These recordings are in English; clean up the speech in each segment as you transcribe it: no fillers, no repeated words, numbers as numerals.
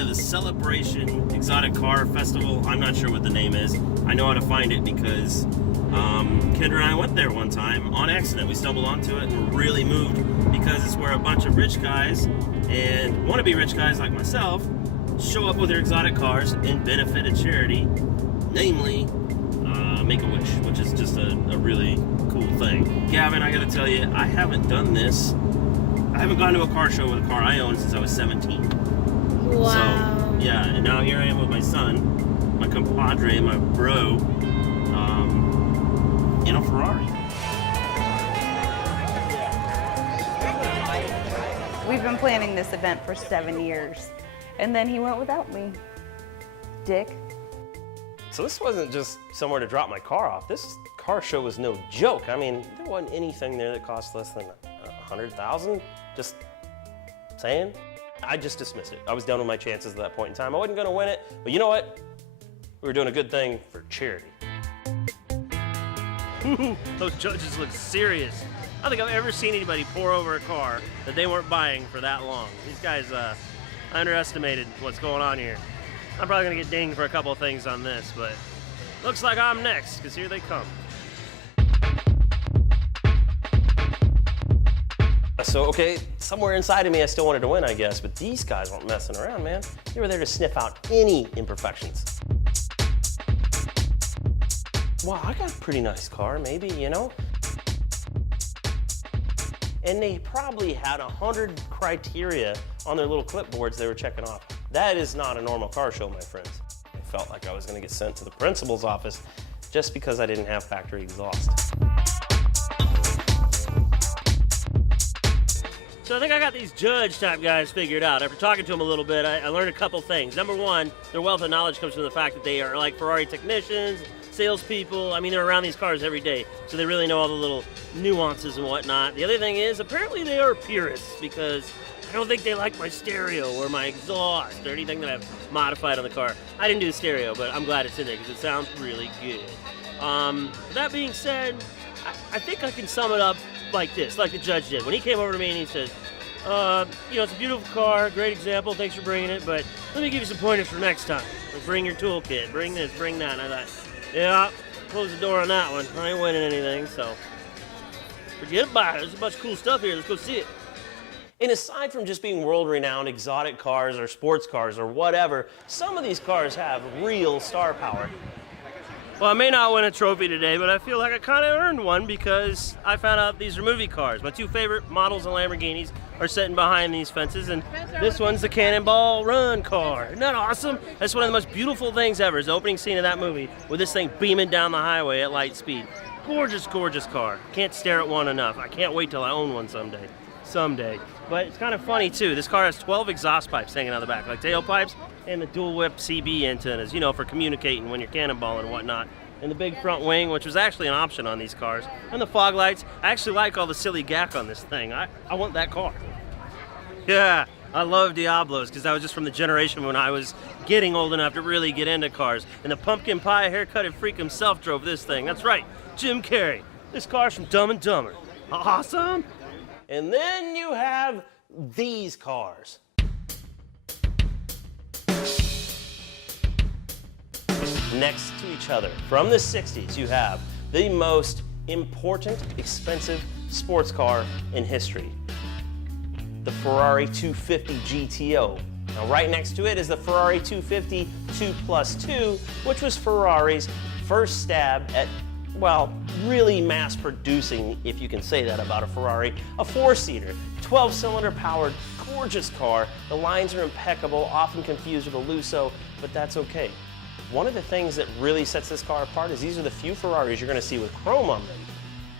to the Celebration Exotic Car Festival. I'm not sure what the name is. I know how to find it because Kendra and I went there one time on accident. We stumbled onto it and were really moved because it's where a bunch of rich guys and wannabe rich guys like myself show up with their exotic cars and benefit a charity, namely Make-A-Wish, which is just a really cool thing. Gavin, I gotta tell you, I haven't done this. I haven't gone to a car show with a car I own since I was 17. Wow. So, yeah, and now here I am with my son, my compadre, my bro, in a Ferrari. We've been planning this event for 7 years, and then he went without me. Dick. So this wasn't just somewhere to drop my car off. This car show was no joke. I mean, there wasn't anything there that cost less than $100,000. Just saying. I just dismissed it. I was done with my chances at that point in time. I wasn't gonna win it, but you know what? We were doing a good thing for charity. Those judges look serious. I don't think I've ever seen anybody pour over a car that they weren't buying for that long. These guys underestimated what's going on here. I'm probably gonna get dinged for a couple of things on this, but looks like I'm next, because here they come. So, okay, somewhere inside of me I still wanted to win, I guess, but these guys weren't messing around, man. They were there to sniff out any imperfections. Wow, I got a pretty nice car, maybe, you know? And they probably had 100 criteria on their little clipboards they were checking off. That is not a normal car show, my friends. I felt like I was gonna get sent to the principal's office just because I didn't have factory exhaust. So I think I got these judge type guys figured out. After talking to them a little bit, I learned a couple things. Number one, their wealth of knowledge comes from the fact that they are like Ferrari technicians, salespeople. I mean, they're around these cars every day, so they really know all the little nuances and whatnot. The other thing is, apparently they are purists because I don't think they like my stereo or my exhaust or anything that I've modified on the car. I didn't do the stereo, but I'm glad it's in there because it sounds really good. That being said, I think I can sum it up like this, like the judge did. When he came over to me and he said, you know, it's a beautiful car, great example, thanks for bringing it, but let me give you some pointers for next time. Like, bring your toolkit, bring this, bring that. And I thought, yeah, close the door on that one. I ain't winning anything, so forget about it. There's a bunch of cool stuff here. Let's go see it. And aside from just being world-renowned exotic cars or sports cars or whatever, some of these cars have real star power. Well, I may not win a trophy today, but I feel like I kind of earned one because I found out these are movie cars. My two favorite models of Lamborghinis are sitting behind these fences, and this one's the Cannonball Run car. Isn't that awesome? That's one of the most beautiful things ever, is the opening scene of that movie with this thing beaming down the highway at light speed. Gorgeous, gorgeous car. Can't stare at one enough. I can't wait till I own one someday. Someday. But it's kind of funny, too. This car has 12 exhaust pipes hanging out the back, like tailpipes, and the dual-whip CB antennas, you know, for communicating when you're cannonballing and whatnot. And the big front wing, which was actually an option on these cars. And the fog lights. I actually like all the silly gack on this thing. I want that car. Yeah, I love Diablos, because that was just from the generation when I was getting old enough to really get into cars. And the pumpkin pie haircutted freak himself drove this thing. That's right, Jim Carrey. This car's from Dumb and Dumber. Awesome. And then you have these cars. Next to each other, from the 60s, you have the most important, expensive sports car in history, the Ferrari 250 GTO. Now, right next to it is the Ferrari 250 2+2, which was Ferrari's first stab at, well, really mass producing, if you can say that about a Ferrari, a four-seater, 12-cylinder powered, gorgeous car. The lines are impeccable, often confused with a Lusso, but that's okay. One of the things that really sets this car apart is these are the few Ferraris you're going to see with chrome on them.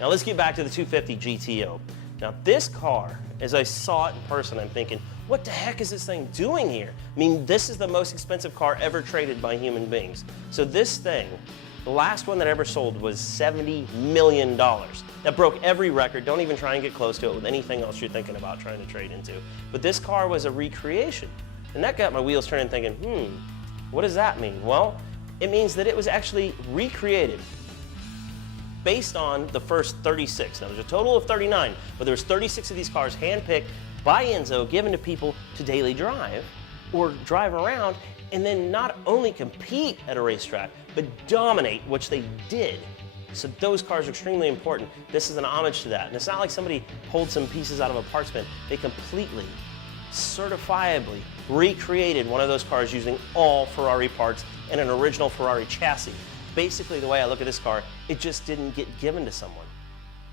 Now let's get back to the 250 GTO. Now this car, as I saw it in person, I'm thinking, what the heck is this thing doing here? I mean, this is the most expensive car ever traded by human beings. So this thing, the last one that ever sold was $70 million. That broke every record. Don't even try and get close to it with anything else you're thinking about trying to trade into. But this car was a recreation. And that got my wheels turning thinking, what does that mean? Well, it means that it was actually recreated based on the first 36. Now, there's a total of 39, but there's 36 of these cars handpicked by Enzo, given to people to daily drive. or drive around and then not only compete at a racetrack, but dominate, which they did. So those cars are extremely important. This is an homage to that. And it's not like somebody pulled some pieces out of a parts bin. They completely, certifiably recreated one of those cars using all Ferrari parts and an original Ferrari chassis. Basically, the way I look at this car, it just didn't get given to someone.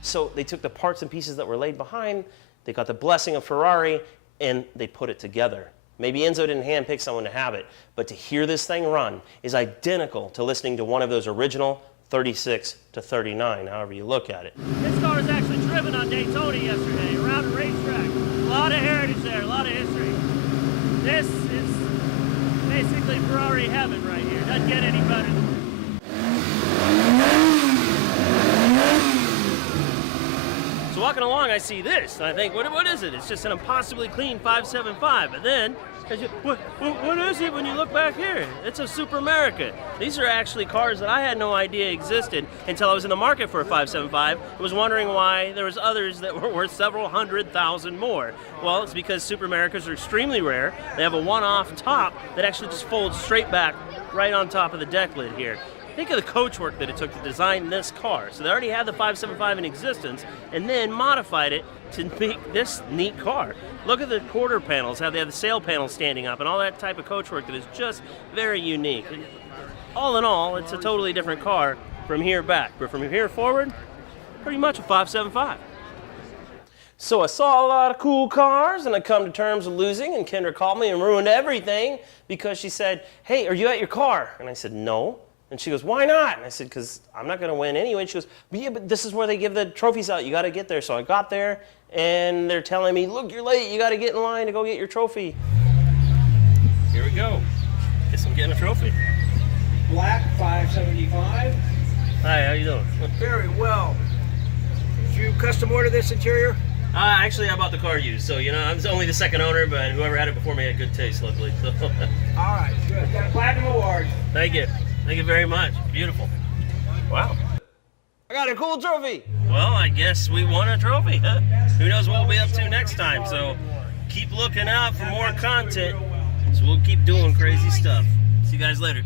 So they took the parts and pieces that were laid behind, they got the blessing of Ferrari, and they put it together. Maybe Enzo didn't handpick someone to have it, but to hear this thing run is identical to listening to one of those original 36 to 39, however you look at it. This car was actually driven on Daytona yesterday, around a racetrack. A lot of heritage there, a lot of history. This is basically Ferrari heaven right here. Doesn't get any better than this. So walking along, I see this, and I think, what is it? It's just an impossibly clean 575. But then, what is it when you look back here? It's a Super America. These are actually cars that I had no idea existed until I was in the market for a 575. I was wondering why there was others that were worth several $100,000 more. Well, it's because Super Americas are extremely rare. They have a one-off top that actually just folds straight back right on top of the deck lid here. Think of the coach work that it took to design this car. So they already had the 575 in existence and then modified it to make this neat car. Look at the quarter panels, how they have the sail panels standing up and all that type of coach work that is just very unique. All in all, it's a totally different car from here back, but from here forward, pretty much a 575. So I saw a lot of cool cars and I come to terms with losing, and Kendra called me and ruined everything because she said, "Hey, are you at your car?" And I said, "No." And she goes, "Why not?" And I said, "Because I'm not going to win anyway." And she goes, "Yeah, but this is where they give the trophies out. You got to get there." So I got there, and they're telling me, "Look, you're late. You got to get in line to go get your trophy." Here we go. Guess I'm getting a trophy. Black 575. Hi, how you doing? Very well. Did you custom order this interior? Actually, I bought the car used, so, you know, I was only the second owner, but whoever had it before me had good taste, luckily. So. All right, good. Got a platinum award. Thank you. Thank you very much. Beautiful. Wow. I got a cool trophy. Well, I guess we won a trophy, huh? Who knows what we'll be up to next time, so keep looking out for more content. So we'll keep doing crazy stuff. See you guys later.